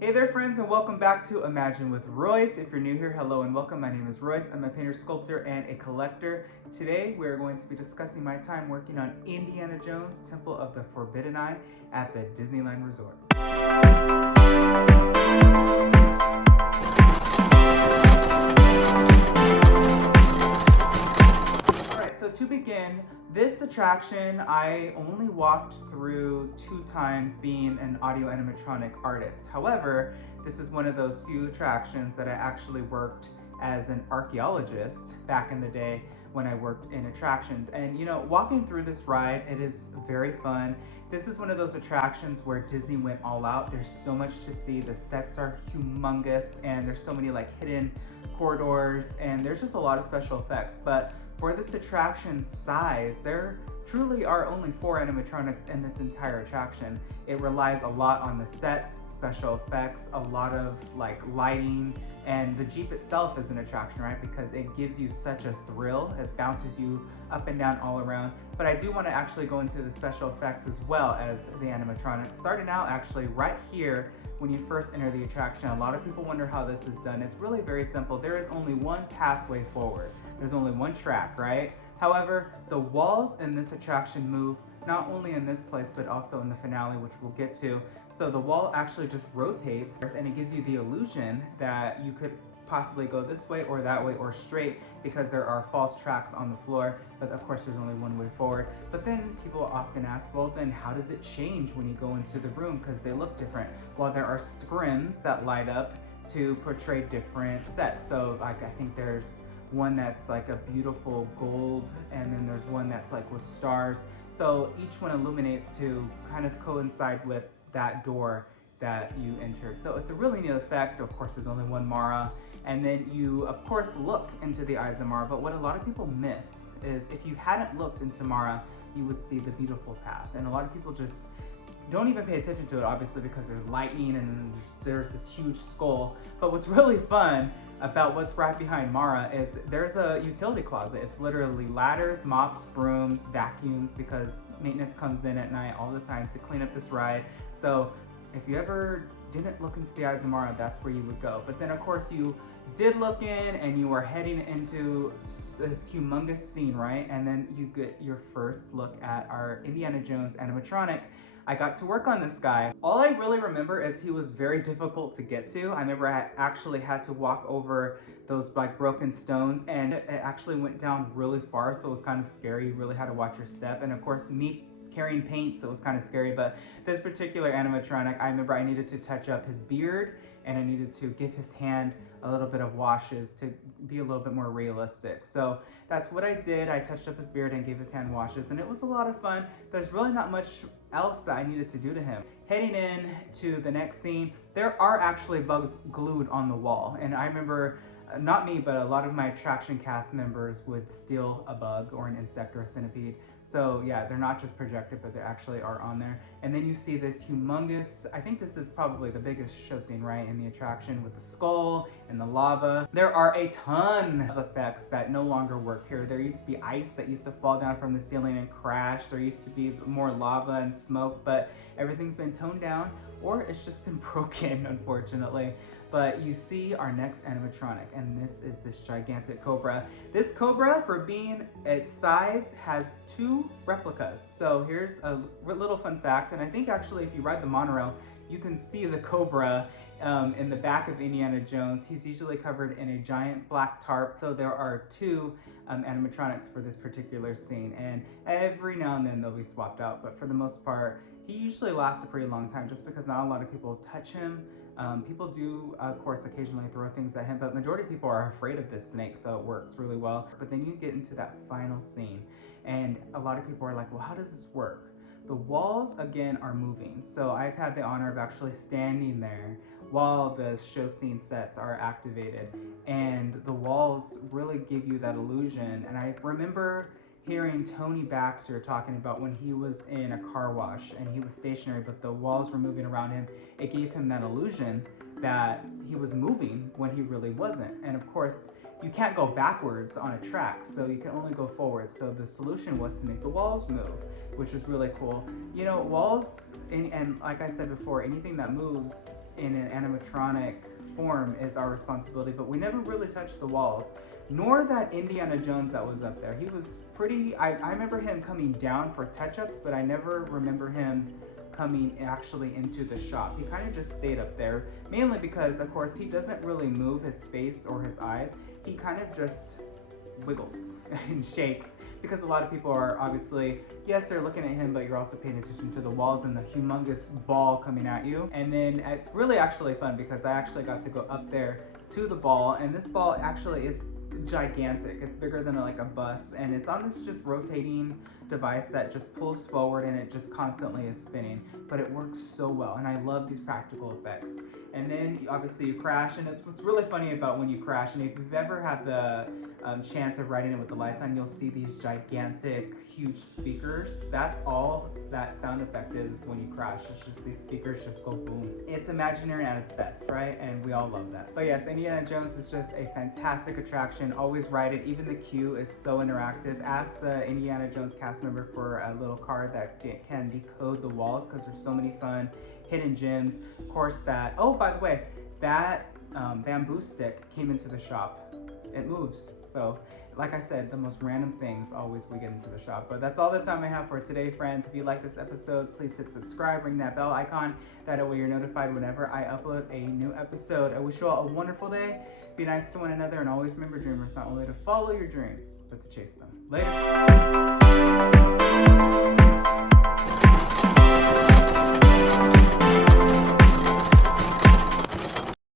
Hey there friends, and welcome back to Imagine with Royce. If you're new here, hello and welcome. My name is Royce. I'm a painter, sculptor, and a collector. Today we're going to be discussing my time working on Indiana Jones, Temple of the Forbidden Eye at the Disneyland Resort. Alright, so to begin, this attraction I only walked through 2 times being an audio-animatronic artist. However, this is one of those few attractions that I actually worked as an archaeologist back in the day when I worked in attractions. And you know, walking through this ride, it is very fun. This is one of those attractions where Disney went all out. There's so much to see. The sets are humongous and there's so many like hidden corridors and there's just a lot of special effects. But for this attraction's size, there truly are only 4 animatronics in this entire attraction. It relies a lot on the sets, special effects, a lot of like lighting, and the Jeep itself is an attraction, right? Because it gives you such a thrill. It bounces you up and down all around. But I do want to actually go into the special effects as well as the animatronics. Starting out actually right here, when you first enter the attraction, a lot of people wonder how this is done. It's really very simple. There is only one pathway forward. There's only one track, right? However, the walls in this attraction move not only in this place, but also in the finale, which we'll get to. So the wall actually just rotates and it gives you the illusion that you could possibly go this way or that way or straight because there are false tracks on the floor, but of course there's only one way forward. But then people often ask, well then how does it change when you go into the room because they look different? Well, there are scrims that light up to portray different sets. So like I think there's one that's like a beautiful gold and then there's one that's like with stars. So each one illuminates to kind of coincide with that door that you entered. So it's a really neat effect. Of course, there's only one Mara. And then you, of course, look into the eyes of Mara. But what a lot of people miss is if you hadn't looked into Mara, you would see the beautiful path. And a lot of people just don't even pay attention to it, obviously, because there's lightning and there's this huge skull. But what's really fun about what's right behind Mara is there's a utility closet. It's literally ladders, mops, brooms, vacuums, because maintenance comes in at night all the time to clean up this ride. So if you ever didn't look into the eyes of Mara, that's where you would go. But then of course you did look in and you are heading into this humongous scene, right? And then you get your first look at our Indiana Jones animatronic. I got to work on this guy. All I really remember is he was very difficult to get to. I remember I actually had to walk over those like broken stones and it actually went down really far, so it was kind of scary. You really had to watch your step. And of course, me carrying paint, so it was kind of scary. But this particular animatronic, I remember I needed to touch up his beard and I needed to give his hand a little bit of washes to be a little bit more realistic. So that's what I did. I touched up his beard and gave his hand washes and it was a lot of fun. There's really not much else that I needed to do to him. Heading in to the next scene, there are actually bugs glued on the wall. And I remember, not me, but a lot of my attraction cast members would steal a bug or an insect or a centipede. So yeah, they're not just projected, but they actually are on there. And then you see this humongous, I think this is probably the biggest show scene, right, in the attraction with the skull and the lava. There are a ton of effects that no longer work here. There used to be ice that used to fall down from the ceiling and crash. There used to be more lava and smoke, but everything's been toned down or it's just been broken, unfortunately. But you see our next animatronic, and this is this gigantic Cobra. This Cobra, for being its size, has 2 replicas. So here's a little fun fact, and I think actually if you ride the monorail, you can see the Cobra in the back of Indiana Jones. He's usually covered in a giant black tarp. So there are 2 animatronics for this particular scene, and every now and then they'll be swapped out, but for the most part, he usually lasts a pretty long time just because not a lot of people touch him. People do, of course, occasionally throw things at him, but majority of people are afraid of this snake, so it works really well. But then you get into that final scene, and a lot of people are like, well, how does this work? The walls, again, are moving. So I've had the honor of actually standing there while the show scene sets are activated, and the walls really give you that illusion. And I remember hearing Tony Baxter talking about when he was in a car wash and he was stationary, but the walls were moving around him. It gave him that illusion that he was moving when he really wasn't. And of course, you can't go backwards on a track, so you can only go forward. So the solution was to make the walls move, which is really cool. You know, walls, and like I said before, anything that moves in an animatronic form is our responsibility, but we never really touched the walls, nor that Indiana Jones that was up there. He was pretty, I remember him coming down for touch-ups, but I never remember him coming actually into the shop. He kind of just stayed up there, mainly because, of course, he doesn't really move his face or his eyes. He kind of just wiggles and shakes, because a lot of people are obviously, yes, they're looking at him, but you're also paying attention to the walls and the humongous ball coming at you. And then it's really actually fun because I actually got to go up there to the ball, and this ball actually is gigantic. It's bigger than like a bus, and it's on this just rotating device that just pulls forward, and it just constantly is spinning, but it works so well, and I love these practical effects. And then obviously you crash, and it's what's really funny about when you crash, and if you've ever had the chance of riding it with the lights on, you'll see these gigantic, huge speakers. That's all that sound effect is when you crash. It's just these speakers just go boom. It's Imagineering at its best, right? And we all love that. So yes, Indiana Jones is just a fantastic attraction. Always ride it. Even the queue is so interactive. Ask the Indiana Jones cast member for a little card that can decode the walls, because there's so many fun hidden gems. Of course, that, oh, by the way, that bamboo stick came into the shop. It moves. So like I said, the most random things always we get into the shop. But that's all the time I have for today, friends. If you like this episode, please hit subscribe, ring that bell icon. That way you're notified whenever I upload a new episode. I wish you all a wonderful day. Be nice to one another, and always remember, dreamers, not only to follow your dreams, but to chase them. Later.